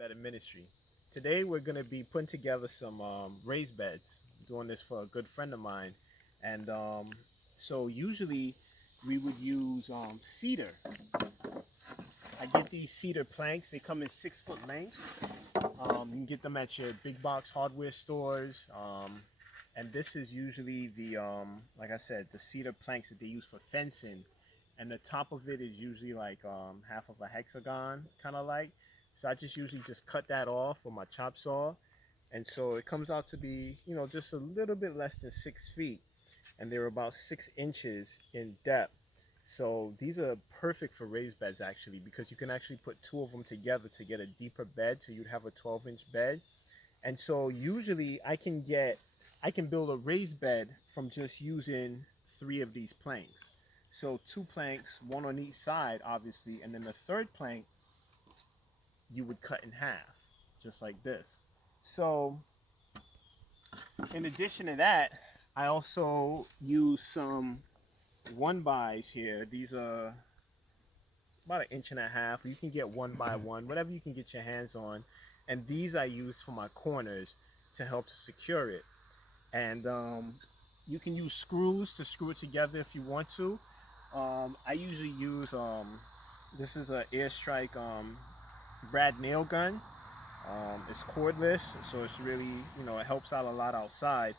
Better Ministry. Today we're going to be putting together some raised beds. I'm doing this for a good friend of mine, and so usually we would use cedar. I get these cedar planks. They come in 6 foot lengths. You can get them at your big box hardware stores. And this is usually the like I said, the cedar planks that they use for fencing, and the top of it is usually like half of a hexagon, kind of like. So I just usually just cut that off with my chop saw, and so it comes out to be, just a little bit less than 6 feet, and they're about 6 inches in depth. So these are perfect for raised beds actually, because you can actually put two of them together to get a deeper bed, so you'd have a 12-inch bed. And so usually I can build a raised bed from just using 3 of these planks. So 2 planks, one on each side, obviously, and then the third plank you would cut in half, just like this. So in addition to that, I also use some 1-bys here. These are about 1.5 inches. You can get 1-by-1, whatever you can get your hands on. And these I use for my corners to help to secure it. And you can use screws to screw it together if you want to. I usually use, this is an Airstrike brad nail gun. It's cordless, so it's really, it helps out a lot outside.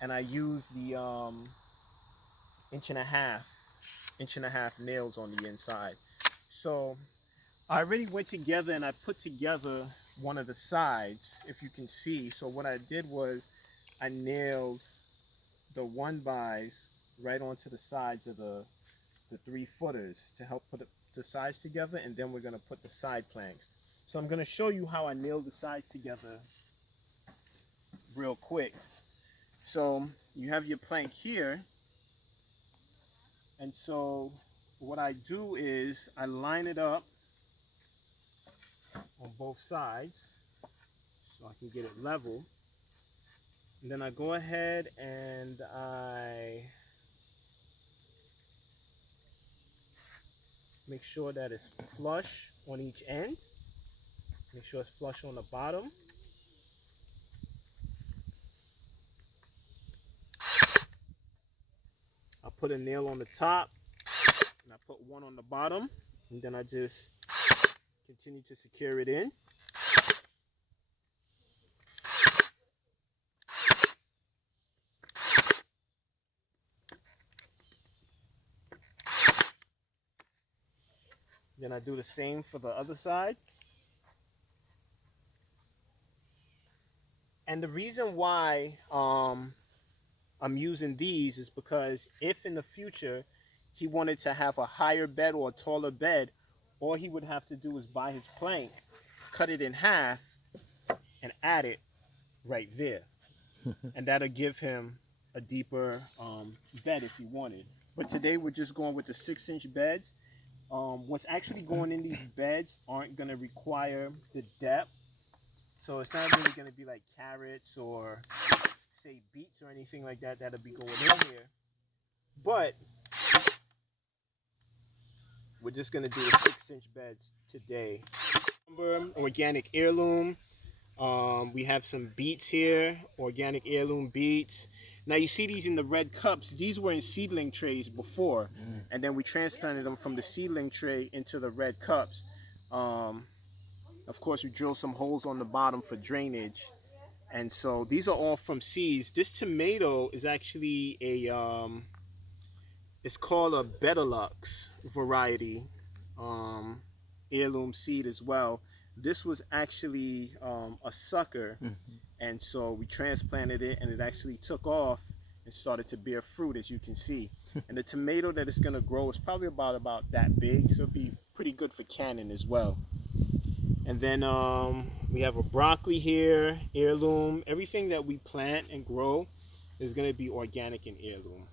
And I use the inch and a half nails on the inside. So I already went together and I put together one of the sides, if you can see. So what I did was I nailed the 1-bys right onto the sides of the 3-footers to help put the sides together, and then we're going to put the side planks. So I'm going to show you how I nailed the sides together real quick. So you have your plank here, and so what I do is I line it up on both sides so I can get it level. And then I go ahead and I make sure that it's flush on each end. Make sure it's flush on the bottom. I put a nail on the top, and I put one on the bottom, and then I just continue to secure it in. Then I do the same for the other side. And the reason why I'm using these is because if in the future he wanted to have a higher bed or a taller bed, all he would have to do is buy his plank, cut it in half, and add it right there. And that'll give him a deeper bed if he wanted. But today we're just going with the 6-inch beds. What's actually going in these beds aren't going to require the depth. So it's not really going to be like carrots or, say, beets or anything like that that'll be going in here. But we're just going to do the 6-inch beds today. Organic heirloom. We have some beets here, organic heirloom beets. Now you see these in the red cups. These were in seedling trays before, and then we transplanted them from the seedling tray into the red cups. Of course, we drilled some holes on the bottom for drainage, and so these are all from seeds. This tomato is actually a it's called a Bettelux variety, heirloom seed as well. This was actually a sucker, and so we transplanted it, and it actually took off and started to bear fruit, as you can see. And the tomato that it's going to grow is probably about that big, so it'll be pretty good for canning as well. And then we have a broccoli here, heirloom. Everything that we plant and grow is going to be organic and heirloom.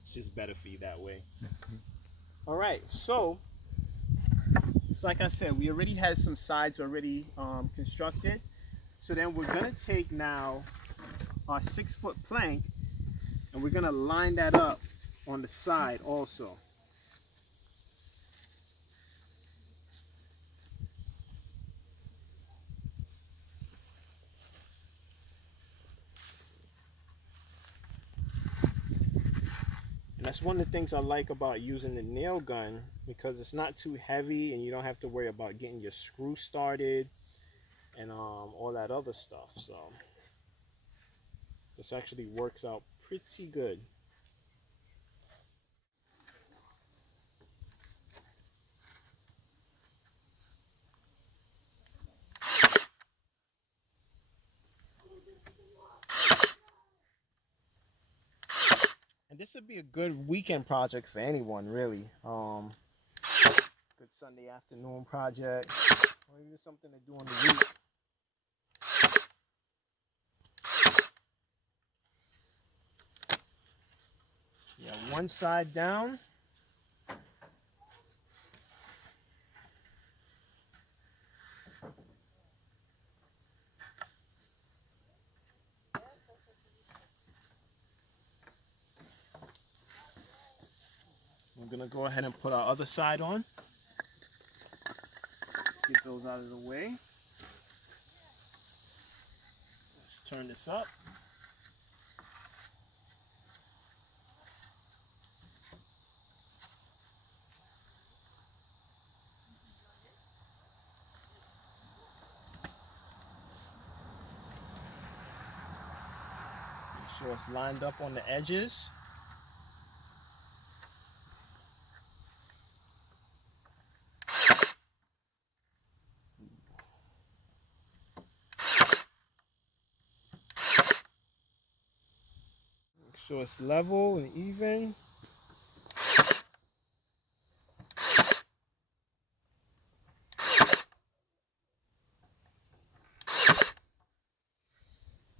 It's just better for you that way. All right, so like I said, we already had some sides already constructed. So then we're going to take now our 6-foot plank, and we're going to line that up on the side also. That's one of the things I like about using the nail gun, because it's not too heavy and you don't have to worry about getting your screw started and all that other stuff. So this actually works out pretty good. And this would be a good weekend project for anyone, really. Good Sunday afternoon project, or even something to do on the week. Yeah, one side down. We're gonna go ahead and put our other side on. Get those out of the way. Let's turn this up. Make sure it's lined up on the edges. Make sure it's level and even.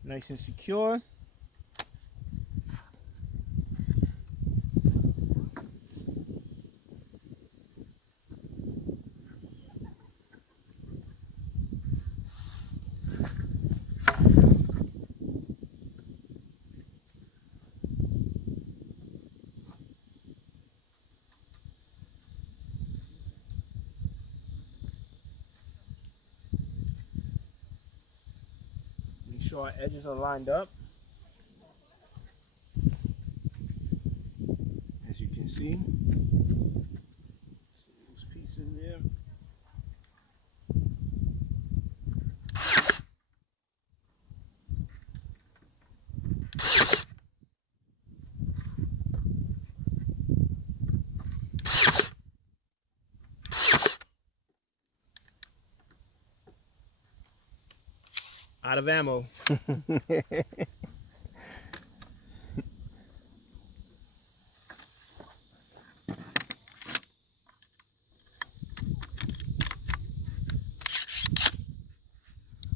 Nice and secure. Make sure our edges are lined up. As you can see, loose piece in there. Out of ammo.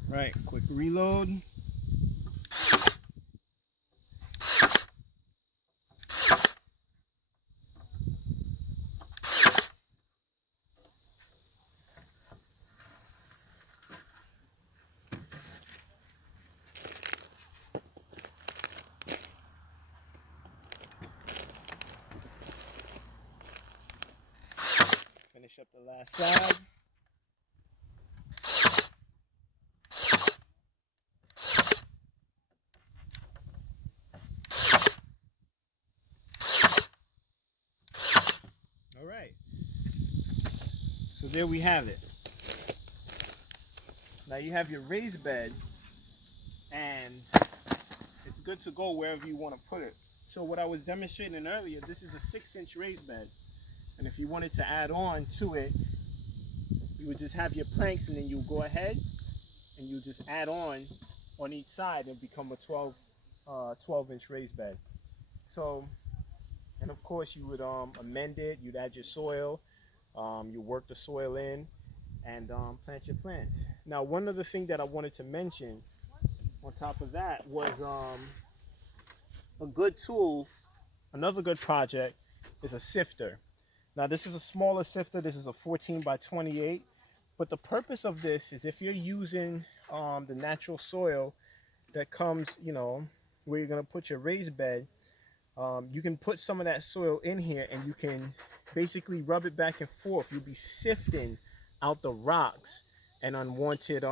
Right, quick reload. Finish up the last side. All right. So there we have it. Now you have your raised bed, and it's good to go wherever you want to put it. So what I was demonstrating earlier, this is a 6-inch raised bed. And if you wanted to add on to it, you would just have your planks, and then you go ahead and you just add on each side and become a 12-inch raised bed. So, and of course you would amend it, you'd add your soil, you work the soil in, and plant your plants. Now, one other thing that I wanted to mention on top of that was a good tool, another good project is a sifter. Now this is a smaller sifter, this is a 14 by 28, but the purpose of this is if you're using the natural soil that comes, where you're gonna put your raised bed, you can put some of that soil in here and you can basically rub it back and forth. You'll be sifting out the rocks and unwanted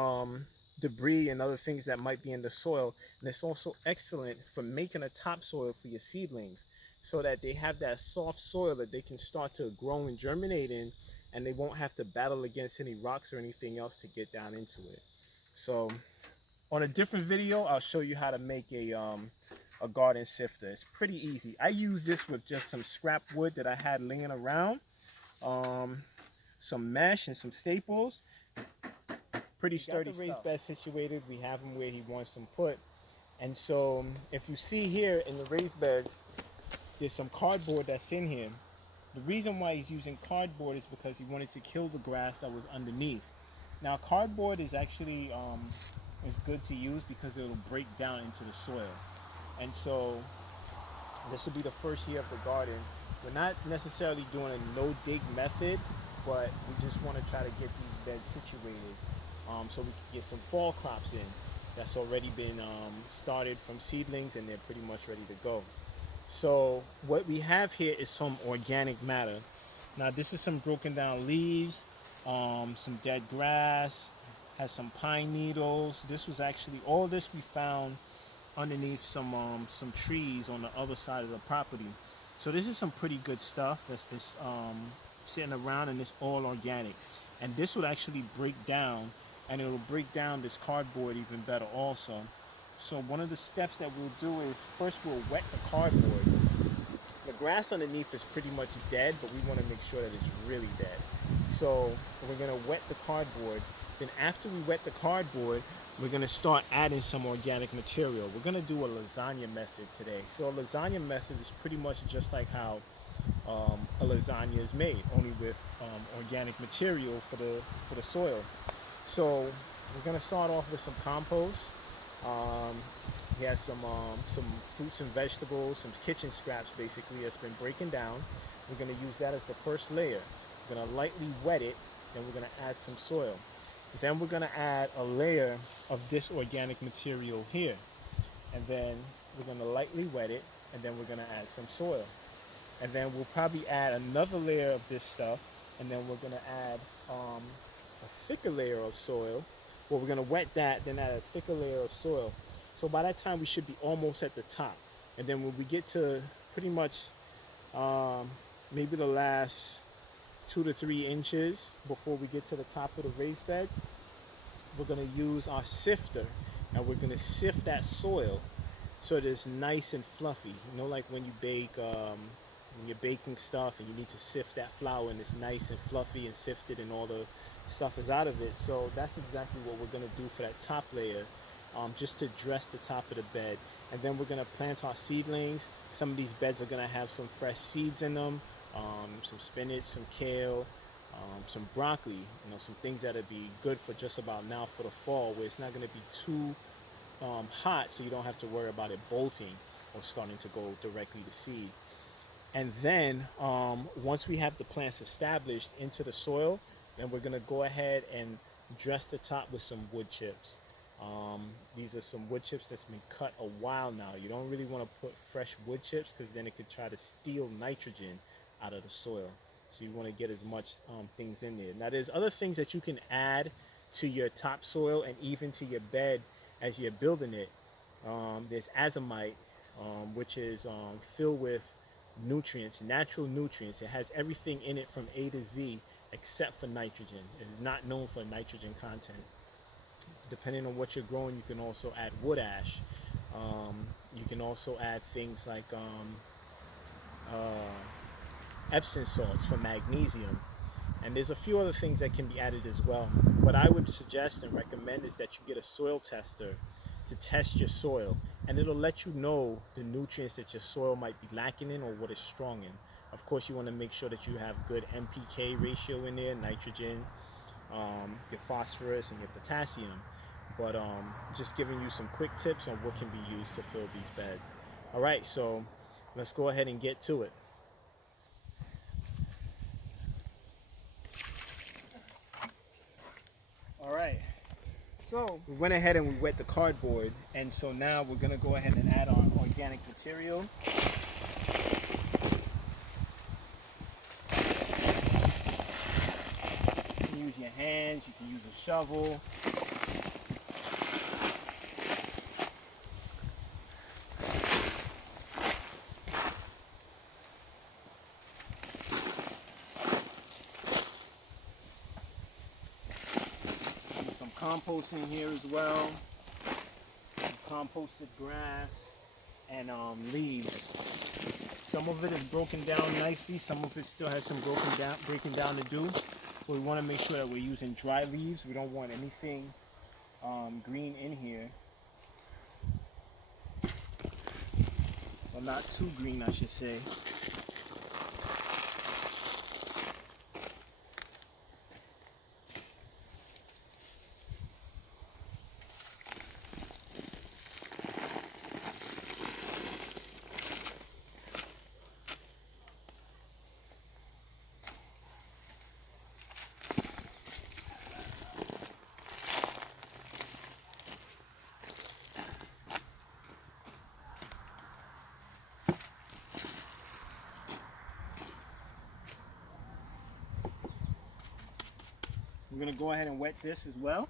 debris and other things that might be in the soil. And it's also excellent for making a topsoil for your seedlings. so that they have that soft soil that they can start to grow and germinate in, and they won't have to battle against any rocks or anything else to get down into it. So on a different video, I'll show you how to make a garden sifter. It's pretty easy. I use this with just some scrap wood that I had laying around, um, some mesh and some staples. Pretty sturdy stuff. The raised bed situated. We have him where he wants them put. And so if you see here in the raised bed, there's some cardboard that's in here. The reason why he's using cardboard is because he wanted to kill the grass that was underneath. Now cardboard is actually is good to use because it'll break down into the soil. And so this will be the first year of the garden. We're not necessarily doing a no-dig method, but we just want to try to get these beds situated so we can get some fall crops in that's already been started from seedlings, and they're pretty much ready to go. So what we have here is some organic matter. Now this is some broken down leaves, some dead grass, has some pine needles. This was actually, all this we found underneath some trees on the other side of the property. So this is some pretty good stuff that's been sitting around, and it's all organic. And this would actually break down, and it will break down this cardboard even better also. So one of the steps that we'll do is first we'll wet the cardboard. The grass underneath is pretty much dead, but we want to make sure that it's really dead. So we're going to wet the cardboard. Then after we wet the cardboard, we're going to start adding some organic material. We're going to do a lasagna method today. So a lasagna method is pretty much just like how a lasagna is made, only with organic material for the soil. So we're going to start off with some compost. He has some fruits and vegetables, some kitchen scraps basically that's been breaking down. We're going to use that as the first layer. We're going to lightly wet it, then we're going to add some soil. Then we're going to add a layer of this organic material here. And then we're going to lightly wet it, and then we're going to add some soil. And then we'll probably add another layer of this stuff, and then we're going to add a thicker layer of soil. Well, we're going to wet that, then add a thicker layer of soil. So by that time, we should be almost at the top. And then when we get to pretty much maybe the last 2 to 3 inches before we get to the top of the raised bed, we're going to use our sifter, and we're going to sift that soil so that it's nice and fluffy. You know, like when you bake, when you're baking stuff and you need to sift that flour, and it's nice and fluffy and sifted and all the stuff is out of it. So that's exactly what we're going to do for that top layer, just to dress the top of the bed. And then we're going to plant our seedlings. Some of these beds are going to have some fresh seeds in them. Some spinach, some kale, some broccoli, you know, some things that'll be good for just about now for the fall, where it's not going to be too hot, so you don't have to worry about it bolting or starting to go directly to seed. And then once we have the plants established into the soil, then we're going to go ahead and dress the top with some wood chips. These are some wood chips that's been cut a while now. You don't really want to put fresh wood chips because then it could try to steal nitrogen out of the soil. So you want to get as much things in there. Now there's other things that you can add to your topsoil and even to your bed as you're building it. There's azomite, which is filled with nutrients, natural nutrients. It has everything in it from A to Z except for nitrogen. It is not known for nitrogen content. Depending on what you're growing, you can also add wood ash. You can also add things like Epsom salts for magnesium, and there's a few other things that can be added as well. What I would suggest and recommend is that you get a soil tester to test your soil, and it'll let you know the nutrients that your soil might be lacking in or what it's strong in. Of course, you want to make sure that you have good NPK ratio in there, nitrogen, your phosphorus, and your potassium. But just giving you some quick tips on what can be used to fill these beds. All right, so let's go ahead and get to it. All right, so we went ahead and we wet the cardboard, and so now we're gonna go ahead and add our organic material. You can use your hands, you can use a shovel. compost in here as well. Some composted grass and leaves. Some of it is broken down nicely. Some of it still has some breaking down to do. But we want to make sure that we're using dry leaves. We don't want anything green in here. Well, not too green, I should say. We're going to go ahead and wet this as well.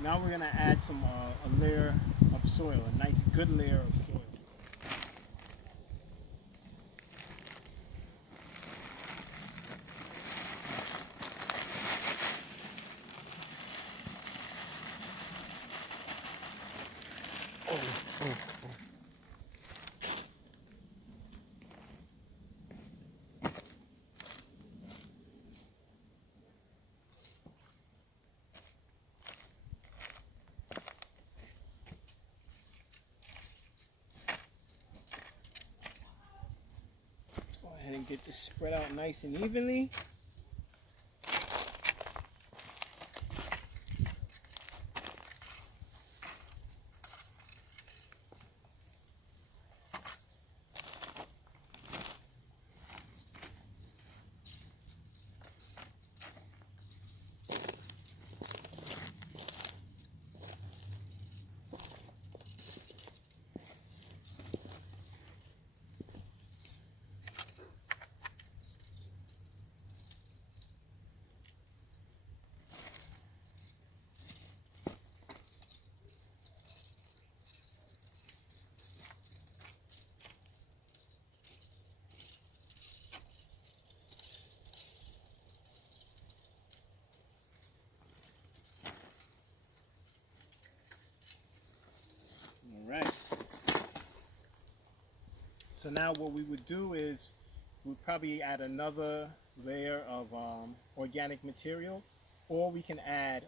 Now we're going to add some a layer of soil, a nice good layer of soil. Go ahead and get this spread out nice and evenly. Alright. So now what we would do is we'd probably add another layer of organic material, or we can add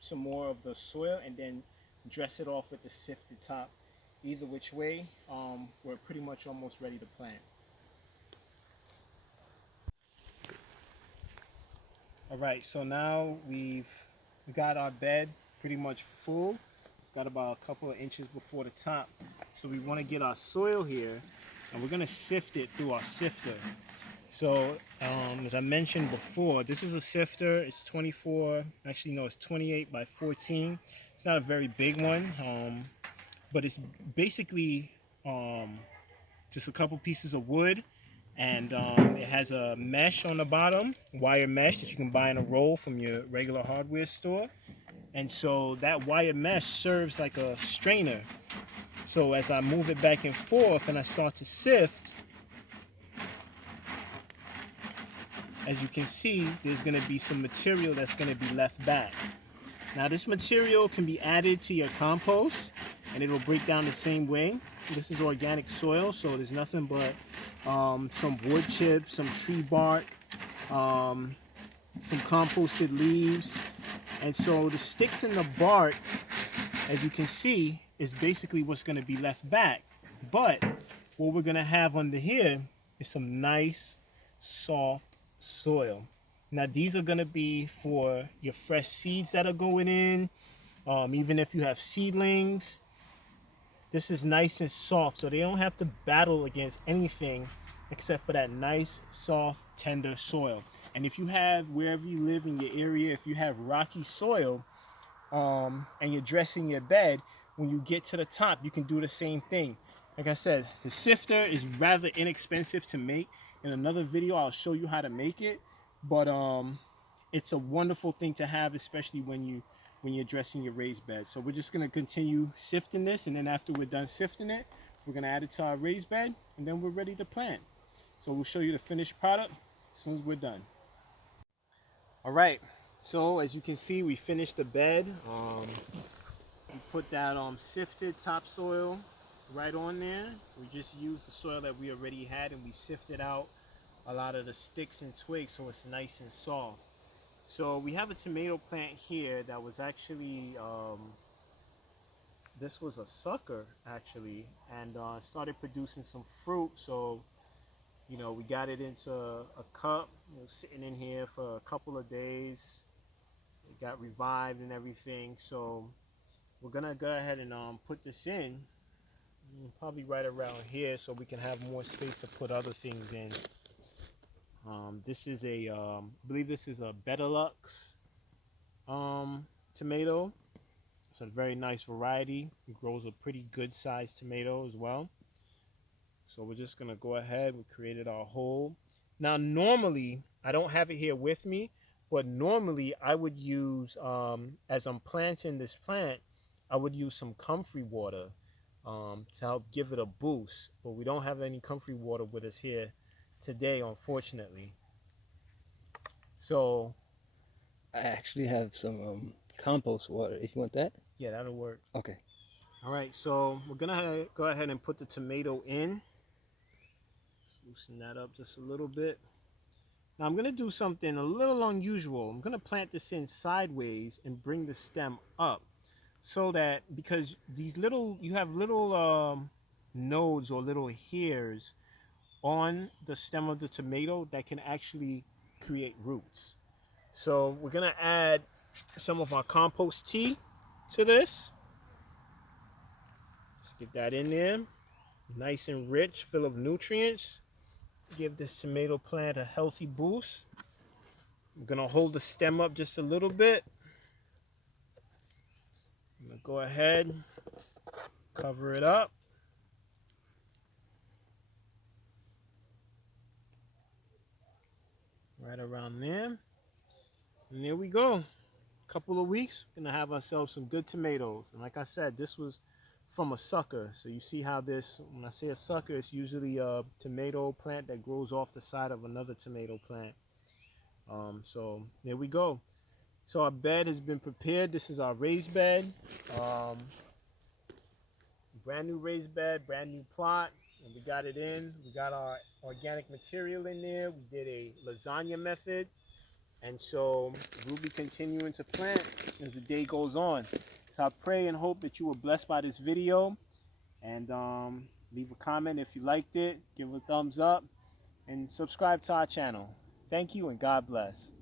some more of the soil and then dress it off with the sifted top. Either which way, we're pretty much almost ready to plant. Alright, so now we've got our bed pretty much full. Got about a couple of inches before the top. So we want to get our soil here, and we're going to sift it through our sifter. So as I mentioned before, this is a sifter. It's 24, actually no, it's 28 by 14. It's not a very big one, but it's basically just a couple pieces of wood, and it has a mesh on the bottom, wire mesh that you can buy in a roll from your regular hardware store. And so that wire mesh serves like a strainer. So as I move it back and forth and I start to sift, as you can see, there's going to be some material that's going to be left back. Now this material can be added to your compost and it will break down the same way. This is organic soil, so there's nothing but some wood chips, some tree bark, some composted leaves. And so the sticks and the bark, as you can see, is basically what's going to be left back. But what we're going to have under here is some nice, soft soil. Now these are going to be for your fresh seeds that are going in. Even if you have seedlings, this is nice and soft, so they don't have to battle against anything except for that nice, soft, tender soil. And if you have, wherever you live in your area, if you have rocky soil, and you're dressing your bed, when you get to the top, you can do the same thing. Like I said, the sifter is rather inexpensive to make. In another video, I'll show you how to make it. But it's a wonderful thing to have, especially when you're dressing your raised bed. So we're just gonna continue sifting this, and then after we're done sifting it, we're gonna add it to our raised bed, and then we're ready to plant. So we'll show you the finished product as soon as we're done. All right, so as you can see, we finished the bed. We put that sifted topsoil right on there. We just used the soil that we already had, and we sifted out a lot of the sticks and twigs so it's nice and soft. So we have a tomato plant here that was actually, this was a sucker actually, and started producing some fruit. So we got it into a cup. It was sitting in here for a couple of days. It got revived and everything. So we're gonna go ahead and put this in, probably right around here, so we can have more space to put other things in. This is a, I believe this is a Bettelux tomato. It's a very nice variety. It grows a pretty good sized tomato as well. So we're just gonna go ahead. We created our hole. Now normally, I don't have it here with me, but normally I would use, as I'm planting this plant, I would use some comfrey water to help give it a boost. But we don't have any comfrey water with us here today, unfortunately. So I actually have some compost water. If you want that. yeah, that'll work. Okay. All right, so we're gonna go ahead and put the tomato in. Loosen that up just a little bit. Now I'm gonna do something a little unusual. I'm gonna plant this in sideways and bring the stem up, so that, because you have little nodes or little hairs on the stem of the tomato that can actually create roots. So we're gonna add some of our compost tea to this. Let's get that in there. Nice and rich, full of nutrients. Give this tomato plant a healthy boost. I'm gonna hold the stem up just a little bit. I'm gonna go ahead, cover it up. Right around there. And there we go. A couple of weeks, we're gonna have ourselves some good tomatoes. And like I said, this was from a sucker. So you see how this, when I say a sucker, it's usually a tomato plant that grows off the side of another tomato plant. So there we go. So our bed has been prepared. This is our raised bed. Brand new raised bed, brand new plot. And we got it in. We got our organic material in there. We did a lasagna method. And so we'll be continuing to plant as the day goes on. So I pray and hope that you were blessed by this video. And leave a comment if you liked it. Give a thumbs up. And subscribe to our channel. Thank you and God bless.